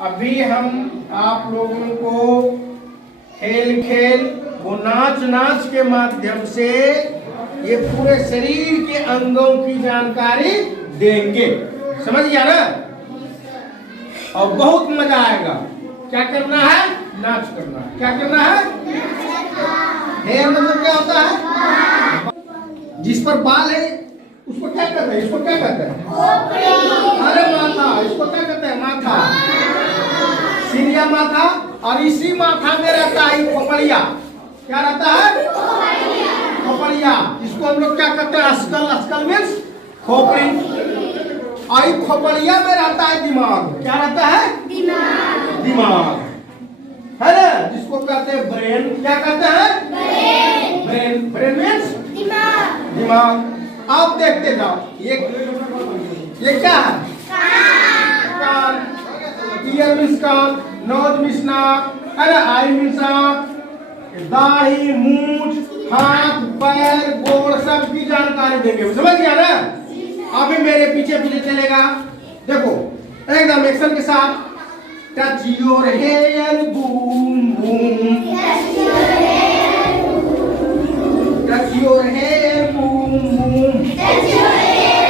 अभी हम आप लोगों को खेल खेल वो नाच नाच के माध्यम से ये पूरे शरीर के अंगों की जानकारी देंगे। समझ गया ना? और बहुत मजा आएगा। क्या करना है? नाच करना है। क्या करना है? हेयर मतलब क्या होता है? जिस पर बाल है उसको क्या कहते हैं? इसको क्या कहते हैं? अरे माथा। इसको क्या कहते हैं? माथा। सिरिया माथा। और इसी माथा में रहता है खोपड़िया। क्या रहता है? खोपड़िया। इसको हम लोग क्या कहते हैं? अस्कल। अस्कल मीन्स खोपड़ी। और खोपड़िया में रहता है दिमाग। क्या रहता है? दिमाग। दिमाग है ना, जिसको कहते हैं ब्रेन। क्या कहते हैं? ब्रेन। ब्रेन। ब्रेन मीन्स दिमाग। दिमाग। आप देखते जाओ। ये क्या है? कान। ईयर मीन्स कान। नोज मीन्स नाक। है ना? आई मीन्स आंख। दाढ़ी, मूंछ, हाथ, पैर, गोड़ सबकी जानकारी देंगे। समझ गया ना? अभी मेरे पीछे पीछे चलेगा। देखो एकदम एक्शन के साथ। Touch your hair boom boom. Touch your hair boom boom. Touch your hair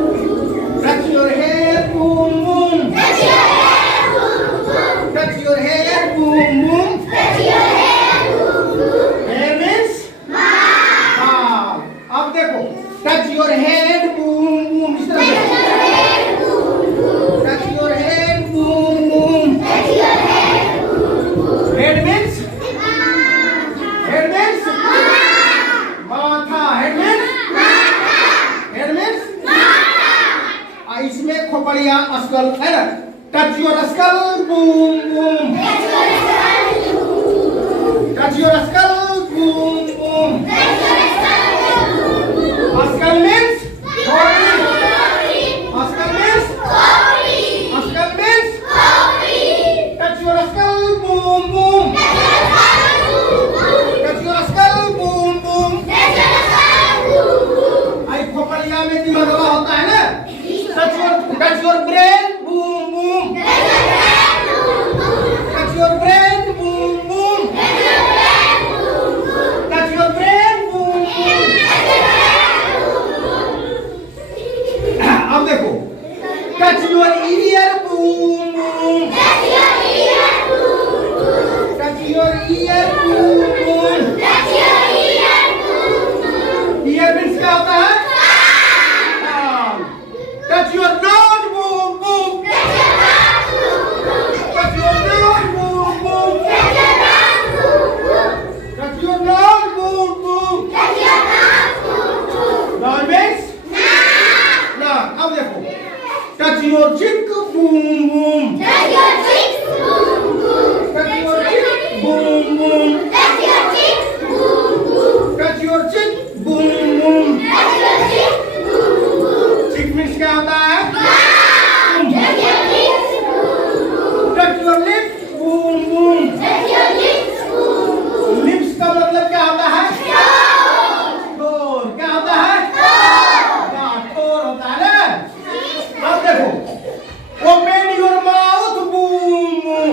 boom boom. Touch your hair boom boom. Touch your hair boom boom. Touch your hair boom boom. Hair means बाल। अब देखो touch your head boom boom. इस तरह से touch your head boom boom. Head means माथा। Head means head means इसमें खोपड़िया skull है ना। Touch your skull boom boom. Touch your skull boom boom. Skull means खोपड़ी। अस्कल मीन्स खोपड़ी। अस्कल मीन्स खोपड़ी। Touch your skull boom boom. Touch your skull boom boom. आई खोपड़िया में दिमाग होता है ना। Touch your brain boom boom. Touch your brain boom boom. Touch your brain boom boom. अब देखो touch your ear boom boom. Touch your ear boom boom. Ear means क्या होता है? Touch your nose boom boom. Touch your nose boom boom. Touch your nose boom boom. Nose means नाक। अब देखो touch your cheek boom boom. Touch your cheek boom boom. Touch your cheek boom boom. Cheek means क्या होता है? Touch your lips boom boom. Lips का मतलब क्या होता है? ठोर। क्या होता है? ठोर होता है ना। अब देखो open your mouth boom boom.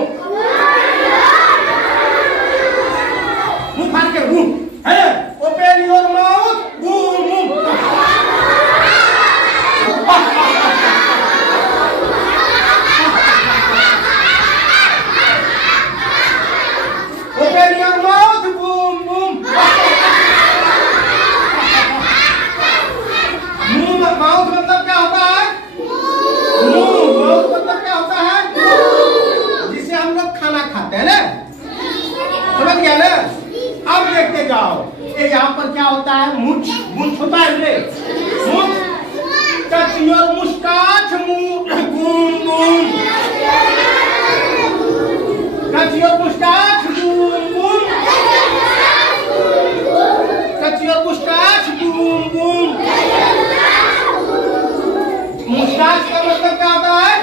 मुंह फाड़ के बूम है ना। Open your mouth boom boom. Open your mouth, boom boom. मुंह माउथ मतलब क्या होता है? मुंह। माउथ मतलब क्या होता है? जिसे हम लोग खाना खाते हैं ना। समझ गया ना? अब देखते जाओ ये यहाँ पर क्या होता है? मूंछ। मूंछ होता है रे। मूंछ। Touch your moustache boom boom. Touch your moustache boom boom. Touch your moustache boom boom. Moustache का मतलब क्या होता है?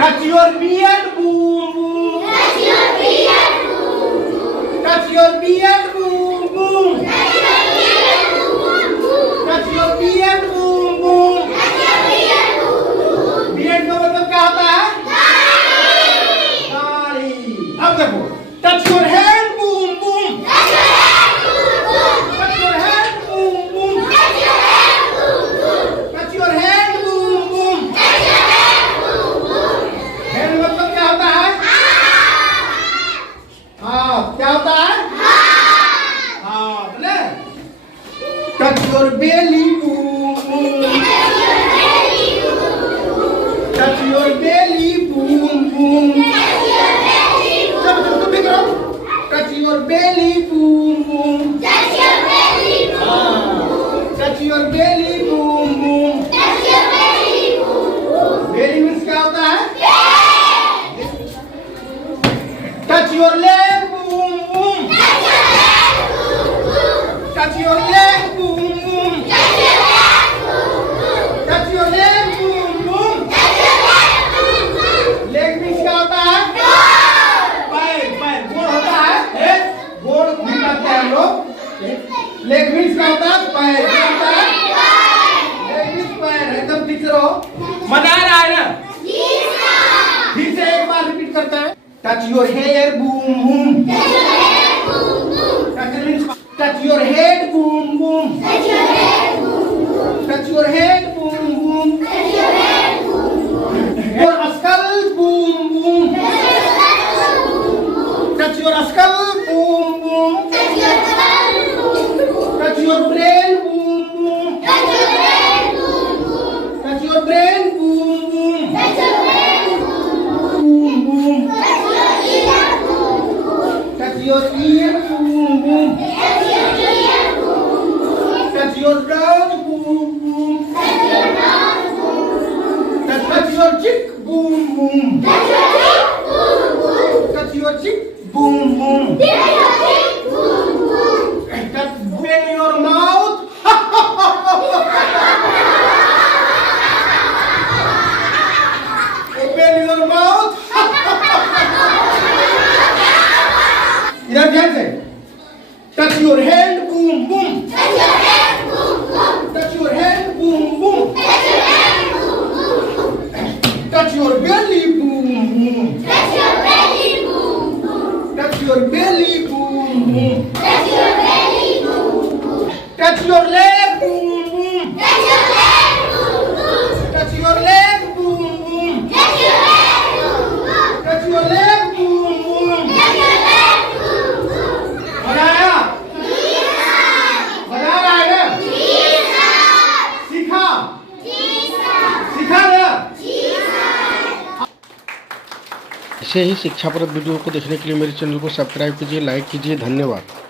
Touch your beard boom boom. Touch your beard boom boom. Touch your beard boom belly, boom boom. Touch your belly, boom boom. चलो चलो तुम भी करो. Touch your belly, boom boom. Touch your belly, boom boom. Belly means क्या होता है? Touch your leg, boom boom. Touch your leg, boom boom. Touch your leg, boom boom. Leg means क्या होता है? पैर पैर. गोड़ होता है? गोड़ भी करते हैं हम लोग. Leg means क्या होता है? पैर. क्या होता है? Leg means पैर. एकदम ठीक से रहो. मजा आ रहा है ना? फिर से एक बार रिपीट करते हैं. Touch your hair, boom boom. Touch your head, boom boom. Touch your head, boom boom. Your skull, boom boom. Touch your skull, boom boom. Touch your brain, boom boom. Touch your brain, boom boom. Boom boom. Touch your ear, boom boom. Touch your nose, boom boom. Touch your cheek, boom boom. Touch your cheek, boom boom. Touch open your mouth. Open your mouth. इधर ध्यान से. Touch your hand, boom boom. Touch your hand, boom boom. Touch your belly, boom boom. Touch your belly, boom boom. Touch your leg, boom boom. Touch your leg, boom boom. Touch your leg, boom boom. मजा आया? मजा आ रहा है ना? सीखा ना? ऐसे ही शिक्षाप्रद वीडियो को देखने के लिए मेरे चैनल को सब्सक्राइब कीजिए, लाइक कीजिए. धन्यवाद.